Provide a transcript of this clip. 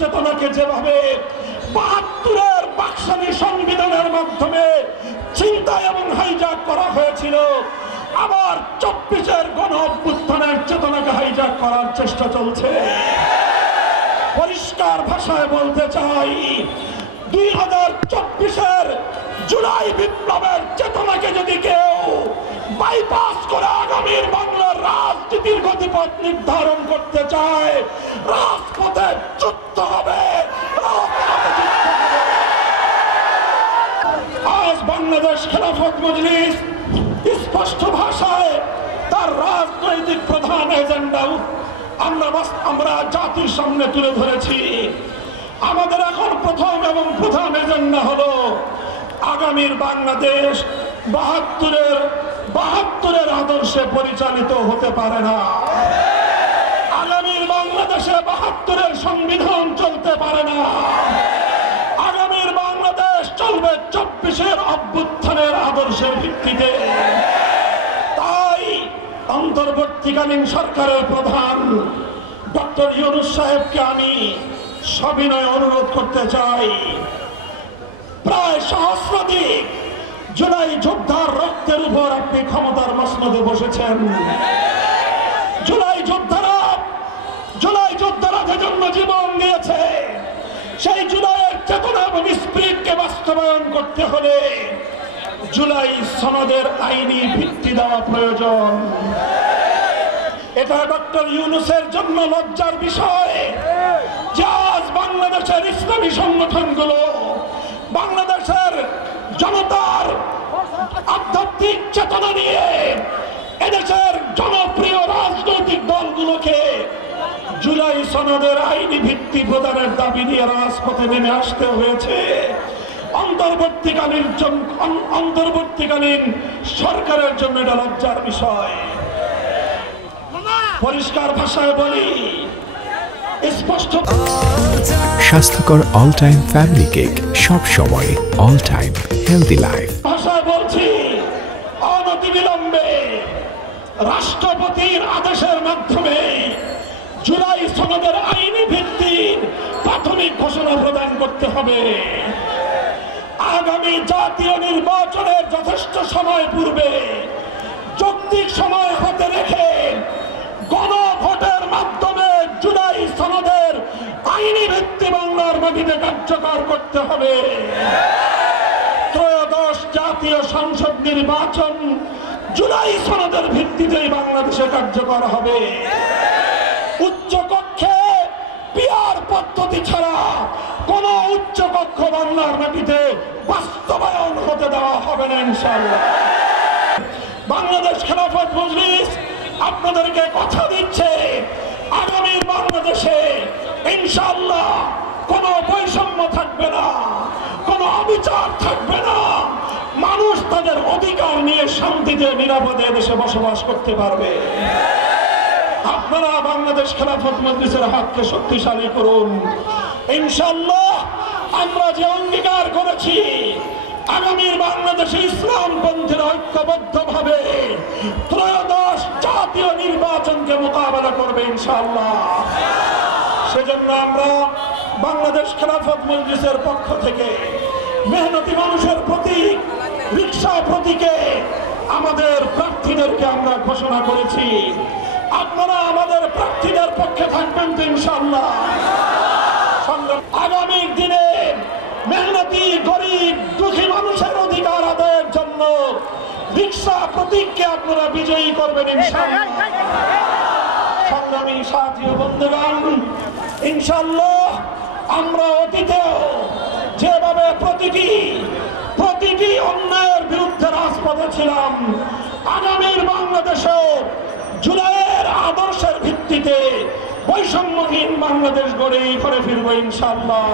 চেতনাকে যেভাবে ৭২-এর বাকশালী সংবিধানের মাধ্যমে চিন্তা এবং হাইজ্যাক করা হয়েছিল, আবার ২৪-এর গণ অভ্যুত্থানের চেতনাকে হাইজ্যাক করার চেষ্টা চলছে। পরিষ্কার ভাষায় বলতে চাই, ২০২৪-এর জুলাই বিপ্লবের চেতনাকে যদি কেউ বাইপাস করে আগামীর বাংলার রাজনীতির গতিপথ নির্ধারণ করতে চায়, রাজপথে যুদ্ধ হবে। আজ বাংলাদেশ খেলাফত মজলিস স্পষ্ট ভাষায় তার রাজনৈতিক প্রধান এজেন্ডা আমরা জাতির সামনে তুলে ধরেছি। আমাদের এখন প্রথম এবং প্রধান এজেন্ডা হলো আগামীর বাংলাদেশ ৭২-এর আদর্শে পরিচালিত হতে পারে না। আগামীর বাংলাদেশে ৭২-এর সংবিধান চলতে পারে না। আগামীর বাংলাদেশ চলবে ২৪-এর অভ্যুত্থানের আদর্শের ভিত্তিতে। তাই অন্তর্বর্তীকালীন সরকারের প্রধান ডক্টর ইউনূস সাহেবকে আমি সবিনয় অনুরোধ করতে চাই, প্রায় সহস্রাধিক জুলাই যোদ্ধার রক্তের উপর আপনি ক্ষমতার মসনদে বসেছেন। জুলাই যোদ্ধারা যে জন্য জীবন দিয়েছে, সেই জুলাইয়ের চেতনা এবং স্পিরিটকে বাস্তবায়ন করতে হলে জুলাই সনদের আইনি ভিত্তি দেওয়া প্রয়োজন। এটা ডক্টর ইউনূসের জন্য লজ্জার বিষয় যে আজ বাংলাদেশের ইসলামী সংগঠনগুলো, বাংলাদেশের জনতার আধ্যাত্মিক চেতনা নিয়ে এদেশের জনপ্রিয় রাজনৈতিক দলগুলোকে জুলাই সনদের আইনি ভিত্তি প্রদানের দাবি নিয়ে রাজপথে নেমে আসতে হয়েছে। অন্তর্বর্তীকালীন সরকারের জন্য এটা লজ্জার বিষয়। পরিষ্কার ভাষায় বলি, স্পষ্ট স্বাস্থ্যকর অল টাইম ফ্যামিলি কেক, সব সময় অল টাইম হেলদি লাইফ। ভাষায় বলছি, অনতিবিলম্বে রাষ্ট্রপতির আদেশের মাধ্যমে জুলাই সনদের আইনি ভিত্তির প্রাথমিক ঘোষণা প্রদান করতে হবে। আগামী জাতীয় নির্বাচনের যথেষ্ট সময় পূর্বে, যৌক্তিক সময় হাতে রেখে গণভোটের মাধ্যমে জুলাই সনদের আইনি ভিত্তি বাংলার মাটিতে কার্যকর করতে হবে। ত্রয়োদশ জাতীয় সংসদ নির্বাচন জুলাই সনদের ভিত্তিতেই বাংলাদেশে কার্যকর হবে। উচ্চ কক্ষে পিআর পদ্ধতি ছাড়া কোন উচ্চ কক্ষ বাংলার মাটিতে বাস্তবায়ন হতে দেওয়া হবে না ইনশাআল্লাহ। বাংলাদেশ খেলাফত মজলিস আপনাদেরকে কথা দিচ্ছে, আগামীর বাংলাদেশে ইনশাআল্লাহ কোনো বৈষম্য থাকবে না, কোনো অবিচার থাকবে না। মানুষ তাদের অধিকার নিয়ে শান্তিতে নিরাপদে দেশে বসবাস করতে পারবে। আপনারা বাংলাদেশ খেলাফত মজলিসের হাতকে শক্তিশালী করুন। ইনশাআল্লাহ আমরা যে অঙ্গীকার করেছি, আগামীর বাংলাদেশে ইসলামপন্থীরা ঐক্যবদ্ধভাবে ত্রয়োদশ জাতীয় নির্বাচনকে মোকাবেলা করবে ইনশাআল্লাহ। সেজন্য আমরা বাংলাদেশ খেলাফত মজলিসের পক্ষ থেকে মেহনতি মানুষের প্রতীক, রিকশা প্রতীকে আমাদের প্রার্থীদেরকে আমরা ঘোষণা করেছি। আপনারা আমাদের প্রার্থীদের পক্ষে থাকবেন তো ইনশাআল্লাহ। আগামী দিনে মেহনতি গরিব দুঃখী মানুষের অধিকার আদায়ের জন্য রিকশা প্রতীককে আপনারা বিজয়ী করবেন ইনশাআল্লাহ। সংগ্রামী সাথী ও বন্ধুগণ, ইনশাআল্লাহ আমরা অতীতেও যেভাবে প্রতিটি অন্যায়ের বিরুদ্ধে রাজপথে ছিলাম, আগামীর বাংলাদেশেও জুলাইয়ের আদর্শের ভিত্তিতে বৈষম্যহীন বাংলাদেশ গড়ে ফিরবো ইনশাআল্লাহ।